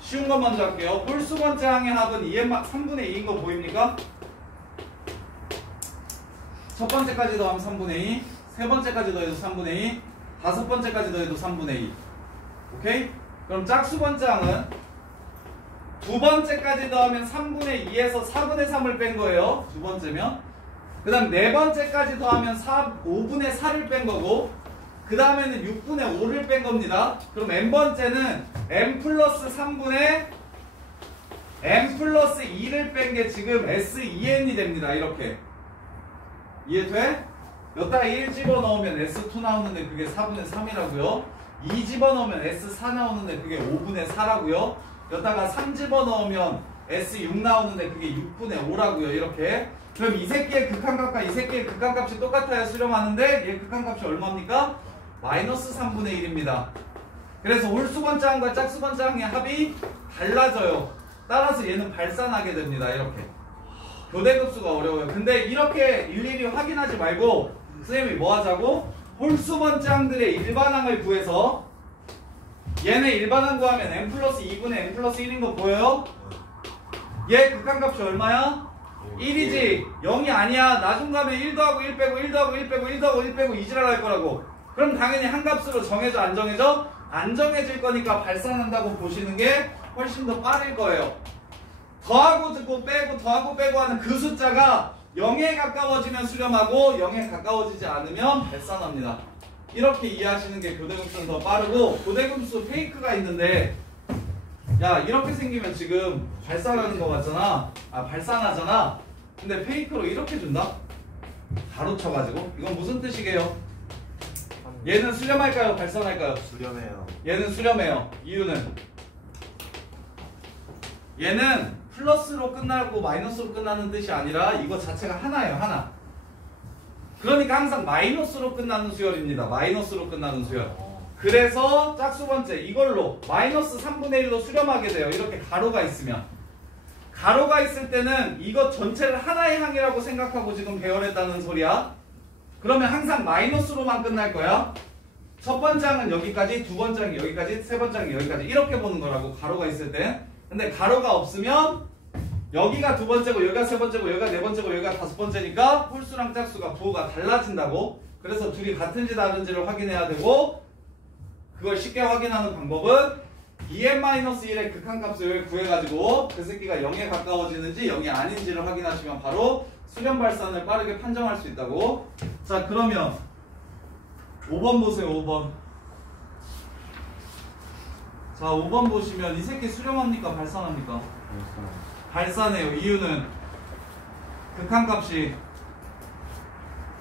쉬운 것 먼저 할게요. 홀수 번째 항의 합은 3분의 2인 거 보입니까? 첫 번째까지 더하면 3분의 2, 세 번째까지 더해도 3분의 2, 다섯 번째까지 더해도 3분의 2. 오케이? 그럼 짝수 번째 항은 두 번째까지 더하면 3분의 2에서 4분의 3을 뺀 거예요. 두 번째면. 그 다음 네 번째까지 더하면 5분의 4를 뺀 거고 그 다음에는 6분의 5를 뺀 겁니다. 그럼 n번째는 n 플러스 3분의 n 플러스 2를 뺀 게 지금 SEN이 됩니다. 이렇게. 이해돼? 여기다가 1 집어넣으면 S2 나오는데 그게 4분의 3이라고요. 2 집어넣으면 S4 나오는데 그게 5분의 4라고요. 여기다가 3 집어넣으면 S6 나오는데 그게 6분의 5라고요. 이렇게. 그럼 이 새끼의 극한값과 이 새끼의 극한값이 똑같아야 수렴하는데 얘 극한값이 얼마입니까? 마이너스 3분의 1입니다. 그래서 홀수 번째항과 짝수 번째항의 합이 달라져요. 따라서 얘는 발산하게 됩니다. 이렇게. 교대급수가 어려워요. 근데 이렇게 일일이 확인하지 말고 선생님이 뭐 하자고? 홀수 번째항들의 일반항을 구해서 얘네 일반항 구하면 n 플러스 2분의 n 플러스 1인 거 보여요? 얘 극한값이 얼마야? 1이지. 0이 아니야. 나중 가면 1 더하고 1 빼고 1 더하고 1 빼고 1 더하고 1 빼고 이지랄 할 거라고. 그럼 당연히 한 값으로 정해져 안 정해져? 안 정해질 거니까 발산한다고 보시는 게 훨씬 더 빠를 거예요. 더하고 듣고 빼고 더하고 빼고 하는 그 숫자가 0에 가까워지면 수렴하고 0에 가까워지지 않으면 발산합니다. 이렇게 이해하시는 게 교대급수는 더 빠르고 교대급수 페이크가 있는데 야 이렇게 생기면 지금 발산하는 거 같잖아. 발산하잖아. 근데 페이크로 이렇게 준다? 가로쳐가지고. 이건 무슨 뜻이게요? 얘는 수렴할까요? 발산할까요? 수렴해요. 얘는 수렴해요. 이유는 얘는 플러스로 끝나고 마이너스로 끝나는 뜻이 아니라 이거 자체가 하나예요. 하나. 그러니까 항상 마이너스로 끝나는 수열입니다. 마이너스로 끝나는 수열. 그래서 짝수 번째 이걸로 마이너스 3분의 1로 수렴하게 돼요. 이렇게 가로가 있으면. 가로가 있을 때는 이것 전체를 하나의 항이라고 생각하고 지금 배열했다는 소리야. 그러면 항상 마이너스로만 끝날 거야. 첫 번째 항은 여기까지, 두 번째 항이 여기까지, 세 번째 항이 여기까지 이렇게 보는 거라고 가로가 있을 때. 근데 가로가 없으면 여기가 두 번째고 여기가 세 번째고 여기가 네 번째고 여기가 다섯 번째니까 홀수랑 짝수가 부호가 달라진다고. 그래서 둘이 같은지 다른지를 확인해야 되고 그걸 쉽게 확인하는 방법은 2n-1의 극한값을 구해가지고 그 새끼가 0에 가까워지는지 0이 아닌지를 확인하시면 바로 수렴 발산을 빠르게 판정할 수 있다고. 자 그러면 5번 보세요. 5번. 자 5번 보시면 이 새끼 수렴합니까? 발산합니까? 발산해요. 이유는 극한값이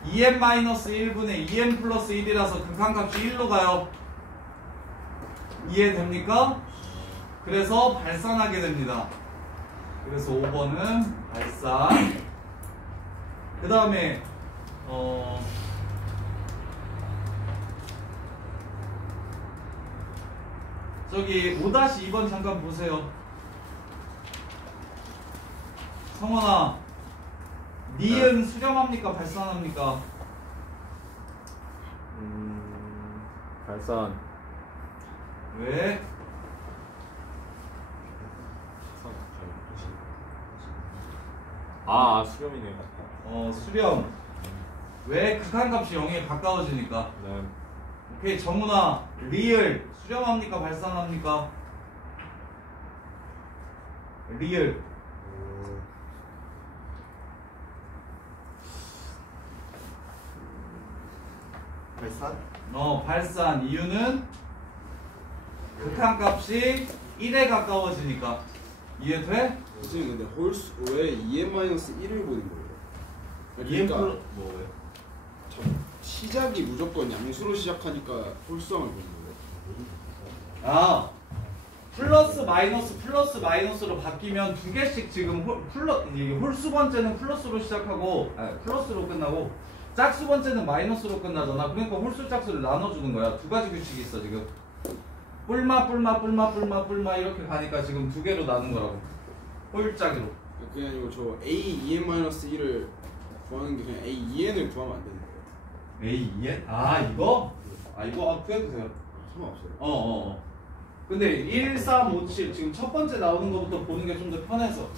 2n-1분의 2n 플러스 1이라서 극한값이 1로 가요. 이해됩니까? 그래서 발산하게 됩니다. 그래서 5번은 발산. 그 다음에 저기 5-2번 잠깐 보세요. 성원아, 니은 수렴합니까? 발산합니까? 발산. 왜? 수렴이네. 수렴. 왜? 극한값이 0에 가까워지니까. 네. 오케이, 정훈아, 리을 수렴합니까? 발산합니까? 리을. 발산? 발산. 이유는 극한값이 1에 가까워지니까. 이해돼? 선생님 근데 홀수 왜 2n-1을 보는 거예요? EM 그러니까 플러 뭐 왜? 시작이 무조건 양수로 시작하니까 홀수함을 보는 거예요. 아, 플러스 마이너스로 바뀌면 두 개씩 지금 홀수 번째는 플러스로 시작하고 플러스로 끝나고 짝수 번째는 마이너스로 끝나잖아. 그러니까 홀수 짝수를 나눠주는 거야. 두 가지 규칙이 있어 지금. 뿔마 이렇게 가니까 지금 두 개로 나눈 거라고. 홀짝으로. 그게 아니고 저 a 2n-1을 구하는 게 그냥 a 2n을 구하면 안 되는 거예요. A 2n? 아 이거? 이거 구해보세요. 상관없어요. 근데 1, 3, 5, 7 지금 첫 번째 나오는 것부터 보는 게 좀 더 편해서.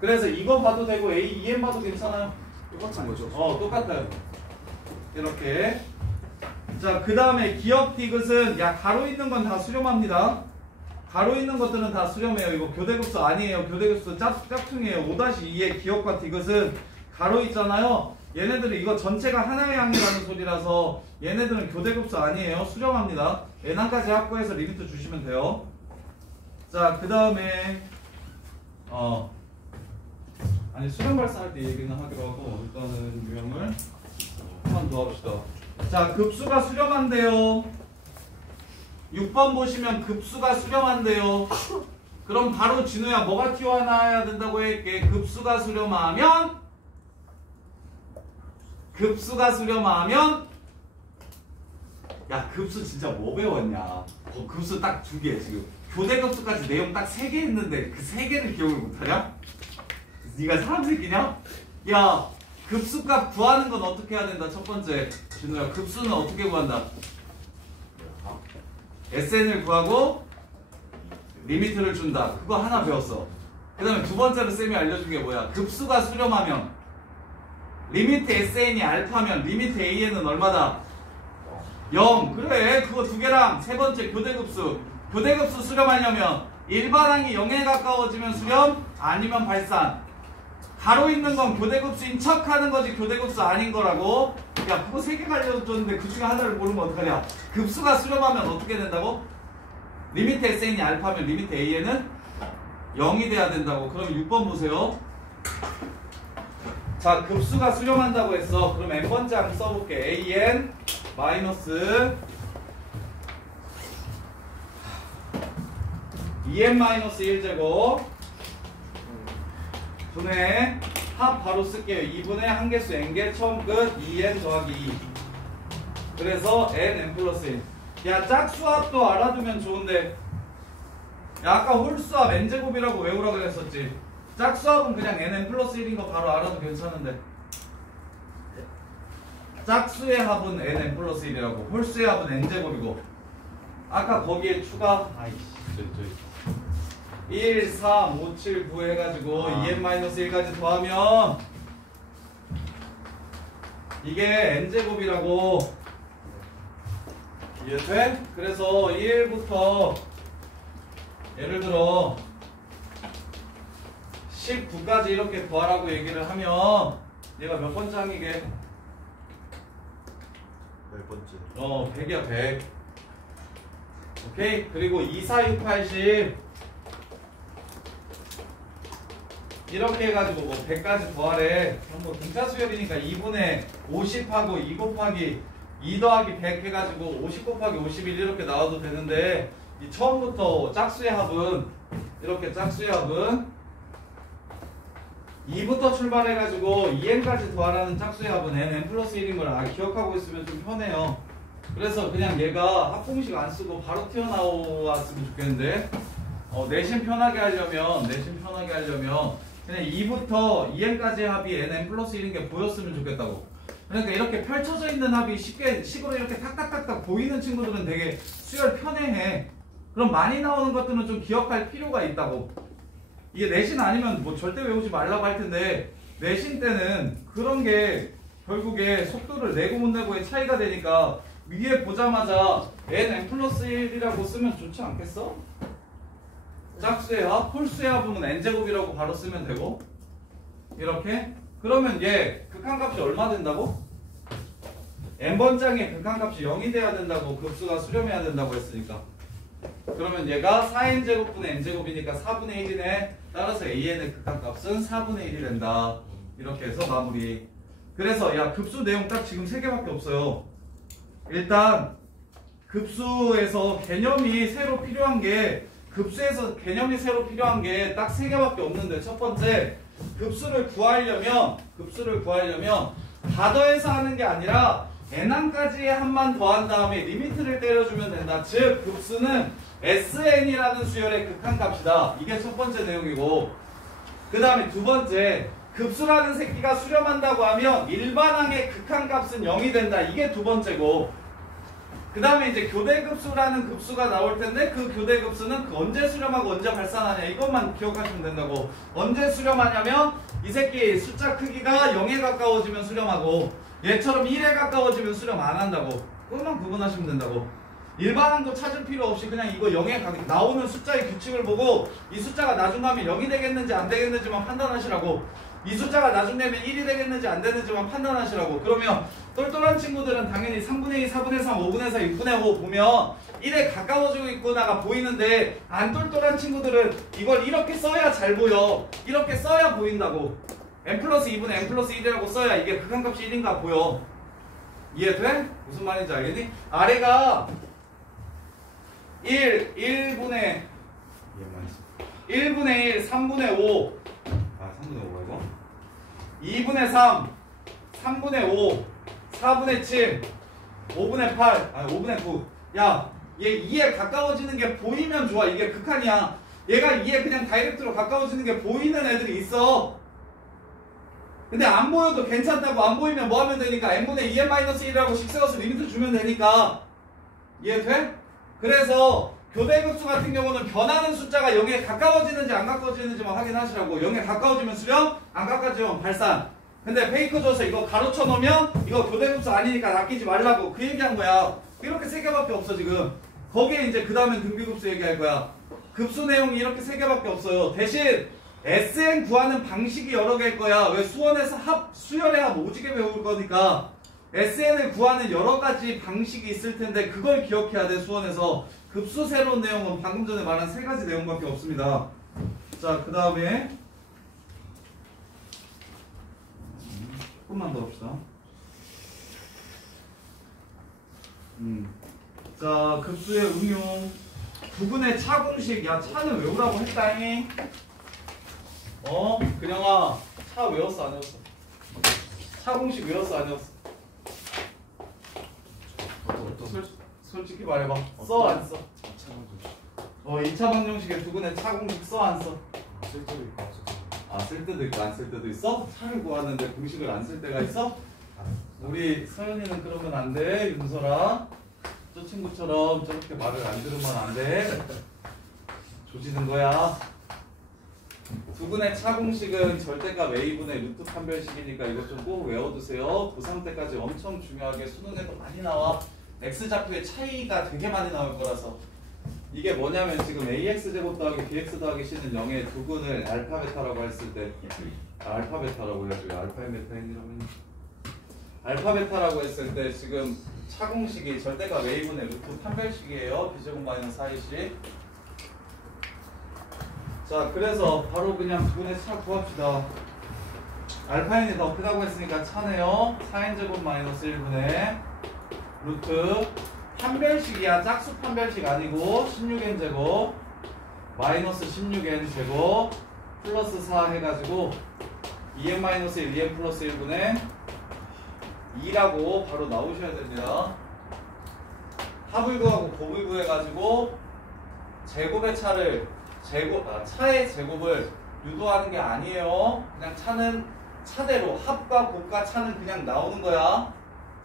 그래서 이거 봐도 되고 A, 2n 봐도 괜찮아요. 똑같은 거죠. 똑같아요. 이렇게. 자, 그 다음에 기억 디귿은 가로 있는 건 다 수렴합니다. 가로 있는 것들은 다 수렴해요. 이거 교대급수 아니에요. 교대급수 짝퉁이에요. 5-2의 기억과 디귿은 가로 있잖아요. 얘네들은 이거 전체가 하나의 항이라는 소리라서 얘네들은 교대급수 아니에요. 수렴합니다. n1까지 합고해서 리미트 주시면 돼요. 자, 그 다음에 수렴 발산할 때 얘기는 하기로 하고 일단은 유형을 한번 더 합시다. 자, 급수가 수렴한대요. 6번 보시면 급수가 수렴한대요. 그럼 바로 진우야 뭐가 튀어나와야 된다고 했게? 급수가 수렴하면 야, 급수 진짜 뭐 배웠냐? 급수 딱 2개 지금. 교대급수까지 내용 딱 3개 했는데 그 3개를 기억을 못하냐? 네가 사람 새끼냐? 야, 급수값 구하는 건 어떻게 해야 된다? 첫 번째, 진우야, 급수는 어떻게 구한다? SN을 구하고 리미트를 준다. 그거 하나 배웠어. 그 다음에 두 번째로 쌤이 알려준 게 뭐야? 급수가 수렴하면 리미트 SN이 알파면 리미트 AN은 얼마다? 0. 그래, 그거 2개랑 세 번째 교대급수. 교대급수 수렴하려면 일반항이 0에 가까워지면 수렴, 아니면 발산. 가로 있는 건 교대급수인 척 하는 거지 교대급수 아닌 거라고. 야, 그거 3개 알려줬는데 그 중에 하나를 모르면 어떡하냐. 급수가 수렴하면 어떻게 된다고? 리미트 SN이 알파면 리미트 AN은 0이 돼야 된다고. 그럼 6번 보세요. 자, 급수가 수렴한다고 했어. 그럼 n번째 한번 써볼게. an 마이너스 2n 마이너스 1제곱 분의 합 바로 쓸게요. 2분의 한개수 n개 처음 끝 2n 더하기 2. 그래서 n 플러스 1. 야, 짝수합도 알아두면 좋은데, 야, 아까 홀수합 n제곱이라고 외우라고 그랬었지. 짝수합은 그냥 nn 플러스 1인 거 바로 알아도 괜찮은데, 짝수의 합은 nn 플러스 1이라고, 홀수의 합은 n제곱이고, 아까 거기에 추가 1, 3, 5, 7, 9 해가지고 2n-1까지 더하면 이게 n제곱이라고. 이해돼? 그래서 1부터 예를 들어 19까지 이렇게 더하라고 얘기를 하면 얘가 몇 번째 항이게? 10번째. 100이야 100. 오케이? 그리고 2, 4, 6, 80 이렇게 해가지고 뭐 100까지 더하래. 그럼 뭐 등차수열이니까 2분의 50하고 2 곱하기 2 더하기 100 해가지고 50 곱하기 51 이렇게 나와도 되는데, 이 처음부터 짝수의 합은 이렇게 짝수의 합은 2부터 출발해가지고 2n까지 더하라는 짝수의 합은 n 플러스 1인 걸 기억하고 있으면 좀 편해요. 그래서 그냥 얘가 합공식 안 쓰고 바로 튀어나왔으면 좋겠는데, 내신 편하게 하려면 그냥 2부터 2n까지의 합이 n 플러스 1인 게 보였으면 좋겠다고. 그러니까 이렇게 펼쳐져 있는 합이 쉽게 식으로 이렇게 탁탁탁탁 보이는 친구들은 되게 수열 편해해. 그럼 많이 나오는 것들은 좀 기억할 필요가 있다고. 이게 내신 아니면 뭐 절대 외우지 말라고 할 텐데, 내신 때는 그런 게 결국에 속도를 내고 못 내고의 차이가 되니까 위에 보자마자 n 플러스 1이라고 쓰면 좋지 않겠어? 짝수의 합, 홀수의 합은 n제곱이라고 바로 쓰면 되고, 이렇게. 그러면 얘 극한값이 얼마 된다고? n번장의 극한값이 0이 돼야 된다고. 급수가 수렴해야 된다고 했으니까. 그러면 얘가 4n제곱분의 n제곱이니까 4분의 1이네. 따라서 an의 극한값은 4분의 1이 된다. 이렇게 해서 마무리. 그래서 야, 급수 내용 딱 지금 3개밖에 없어요. 일단 급수에서 개념이 새로 필요한 게, 급수에서 개념이 새로 필요한 게 딱 3개밖에 없는데, 첫 번째, 급수를 구하려면 다 더해서 하는 게 아니라 n항까지의 합만 더한 다음에 리미트를 때려주면 된다. 즉 급수는 sn이라는 수열의 극한값이다. 이게 첫 번째 내용이고, 그 다음에 두 번째, 급수라는 새끼가 수렴한다고 하면 일반항의 극한값은 0이 된다. 이게 두 번째고, 그 다음에 이제 교대급수라는 급수가 나올 텐데, 그 교대급수는 그 언제 수렴하고 언제 발산하냐, 이것만 기억하시면 된다고. 언제 수렴하냐면 이 새끼 숫자 크기가 0에 가까워지면 수렴하고, 얘처럼 1에 가까워지면 수렴 안 한다고. 그것만 구분하시면 된다고. 일반항도 찾을 필요 없이 그냥 이거 0에 나오는 숫자의 규칙을 보고 이 숫자가 나중 가면 0이 되겠는지 안 되겠는지만 판단하시라고. 이 숫자가 나중 되면 1이 되겠는지 안 되는지만 판단하시라고. 그러면 똘똘한 친구들은 당연히 3분의 2, 4분의 3, 5분의 4, 6분의 5 보면 1에 가까워지고 있구나가 보이는데, 안 똘똘한 친구들은 이걸 이렇게 써야 잘 보여. 이렇게 써야 보인다고. n 플러스 2분의 n 플러스 1이라고 써야 이게 극한값이 1인가 보여. 이해돼? 무슨 말인지 알겠니? 아래가 1분의 1, 3분의 5. 3분의 5가 이거? 2분의 3, 3분의 5, 4분의 7, 5분의 8, 5분의 9. 야, 얘 2에 가까워지는 게 보이면 좋아. 이게 극한이야. 얘가 2에 그냥 다이렉트로 가까워지는 게 보이는 애들이 있어. 근데 안 보여도 괜찮다고. 안 보이면 뭐 하면 되니까 n분의 2n-1이라고 식세워서 리미트 주면 되니까. 이해돼? 그래서 교대급수 같은 경우는 변하는 숫자가 0에 가까워지는지 안 가까워지는지만 확인하시라고. 0에 가까워지면 수렴, 안 가까워지면 발산. 근데 페이커 줘서 이거 가로쳐 놓으면 이거 교대급수 아니니까 낚이지 말라고. 그 얘기한 거야. 이렇게 3개밖에 없어 지금. 거기에 이제 그 다음엔 등비급수 얘기할 거야. 급수 내용이 이렇게 3개밖에 없어요. 대신 SN 구하는 방식이 여러 개일 거야. 왜 수원에서 수열의 합 오지게 배울 거니까 SN을 구하는 여러 가지 방식이 있을 텐데 그걸 기억해야 돼. 수원에서 급수 새로운 내용은 방금 전에 말한 3가지 내용밖에 없습니다. 자, 그 다음에 조금만 더 합시다. 자, 급수의 응용. 부분의 차 공식. 야, 차는 외우라고 했다잉. 그냥아, 차 외웠어 안 외웠어? 차 공식 외웠어 안 외웠어? 솔직히 말해봐. 써 안 써? 2차 방정식의 두근의 차 공식 써 안 써? 쓸 때도 있고 안 쓸 때도 있고. 쓸 때도 있고 안 쓸 때도 있어? 차를 구하는데 공식을 안 쓸 때가 있어? 우리 서연이는 그러면 안 돼, 윤설아. 저 친구처럼 저렇게 말을 안 들으면 안 돼. 조지는 거야. 두근의 차 공식은 절대값 a분의 루트 판별식이니까 이것 좀 꼭 외워두세요. 고3 때까지 엄청 중요하게 수능에도 많이 나와. x좌표의 차이가 되게 많이 나올 거라서. 이게 뭐냐면 지금 ax제곱 더하기 bx 더하기 c는 0의 두근을 알파 베타라고 했을 때 알파 베타라고 해야지. 알파 베타 N이라면 알파 베타라고 했을 때 지금 차 공식이 절대값 a분의 루트 판별식이에요. b제곱 마이너스 4ac. 자, 그래서 바로 그냥 두근의 차 구합시다. 알파인이 더 크다고 했으니까 차네요. 4n제곱 마이너스 1분의 루트 판별식이야. 짝수 판별식 아니고 16n제곱 마이너스 16n제곱 플러스 4 해가지고 2n 마이너스 1, 2n 플러스 1분의 2라고 바로 나오셔야 됩니다. 합을 구하고 곱을 구해가지고 제곱의 차를 차의 제곱을 유도하는 게 아니에요. 그냥 차는 차대로 합과 곱과 차는 그냥 나오는 거야.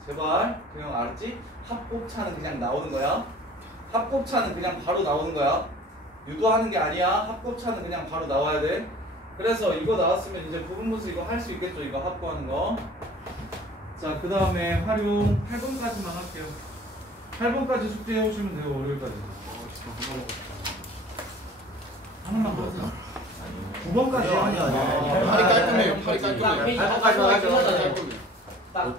제발 그냥 알았지? 합곱차는 그냥 나오는 거야. 합곱차는 그냥 바로 나오는 거야. 유도하는 게 아니야. 합곱차는 그냥 바로 나와야 돼. 그래서 이거 나왔으면 이제 부분분수 이거 할 수 있겠죠. 이거 합구하는 거. 자, 그 다음에 활용 8번까지만 할게요. 8번까지 숙제해 오시면 돼요. 월요일까지. 하나만 더 할까? 9번까지 아니야. 팔이 깔끔해요. 팔이 깔끔해요.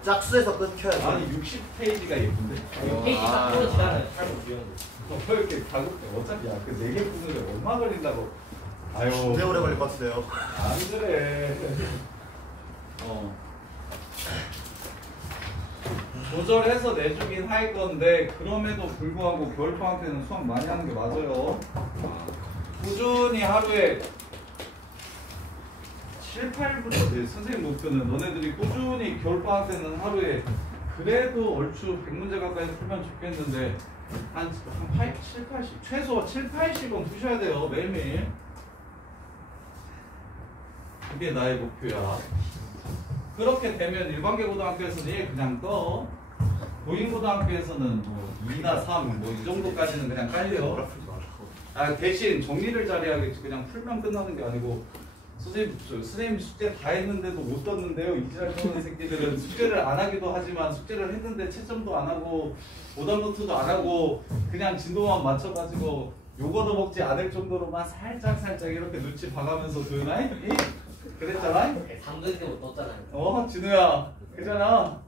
짝수에서 끊겨야 돼. 아니 60페이지가 예쁜데? 페이지 딱 떨어지잖아요. 살고 비웠는데. 왜 이렇게 다급해? 어차피 그 4개 pu는데 얼마 걸린다고. 아유, 되게 오래 걸릴 것 같은데요. 안 그래. 조절해서 내주긴 할 건데 그럼에도 불구하고 겨울방학 때는 수학 많이 하는 게 맞아요. 꾸준히 하루에 7, 8분 선생님 목표는 너네들이 꾸준히 겨울방학 때는 하루에 그래도 얼추 100문제 가까이 풀면 좋겠는데 한 7, 80 최소 7, 80은 푸셔야 돼요. 매일매일. 그게 나의 목표야. 그렇게 되면 일반계 고등학교에서는 1 그냥 떠. 도인고등학교에서는 뭐 2나 3, 뭐 이 정도까지는 그냥 깔려. 대신 정리를 잘해야겠지. 그냥 풀면 끝나는 게 아니고 선생님 숙제 다 했는데도 못 떴는데요. 이지랄 떠는 새끼들은 숙제를 안 하기도 하지만 숙제를 했는데 채점도 안 하고 오답노트도 안 하고 그냥 진도만 맞춰가지고 요거도 먹지 않을 정도로만 살짝 이렇게 눈치 봐가면서 도윤아? 그랬잖아? 3등 때부터 떴잖아요. 진우야 그잖아.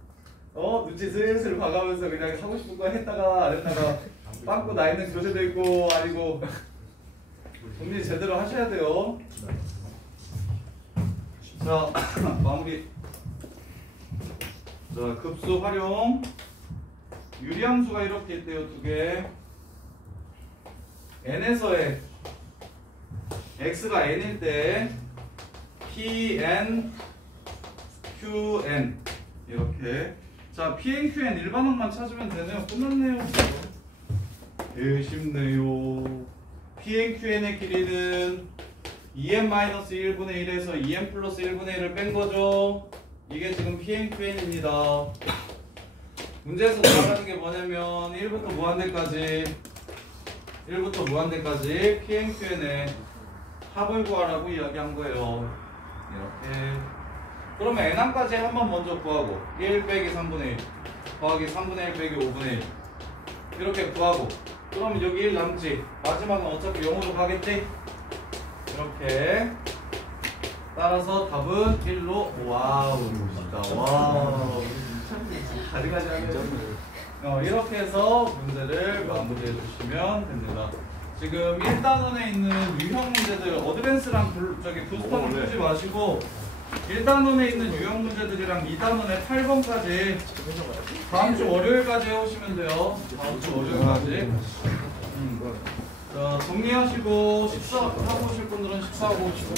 눈치 슬슬 봐가면서 그냥 하고 싶은 거 했다가 안 했다가 빵꾸 나 있는 교재도 있고 아니고 정리 제대로 하셔야 돼요. 자, 마무리. 자, 급수 활용. 유리함수가 이렇게 있대요. 2개. n에서의 x가 n일 때 pn, qn 이렇게. 자, pn, qn 일반항만 찾으면 되네요. 끝났네요. 쉽네요. pn, qn의 길이는 2n-1분의 1에서 2n 플러스 1분의 1을 뺀 거죠. 이게 지금 pn, qn입니다. 문제에서 나가는 게 뭐냐면 1부터 무한대까지 pn, qn의 합을 구하라고 이야기한 거예요. 이렇게. 그러면 n항까지 한번 먼저 구하고 1 빼기 3분의 1 더하기 3분의 1 빼기 5분의 1 이렇게 구하고 그러면 여기 1 남지. 마지막은 어차피 0으로 가겠지? 이렇게 따라서 답은 1로. 와우 진짜 와우 가지가지 하네. 이렇게 해서 문제를 마무리해 주시면 됩니다. 지금 1단원에 있는 유형 문제들 어드밴스랑 부스터는 풀지 마시고 1단원에 있는 유형 문제들이랑 2단원의 8번까지 다음 주 월요일까지 해오시면 돼요. 다음 주 월요일까지. 자, 정리하시고 식사하고 오실 분들은 식사하고 오시고.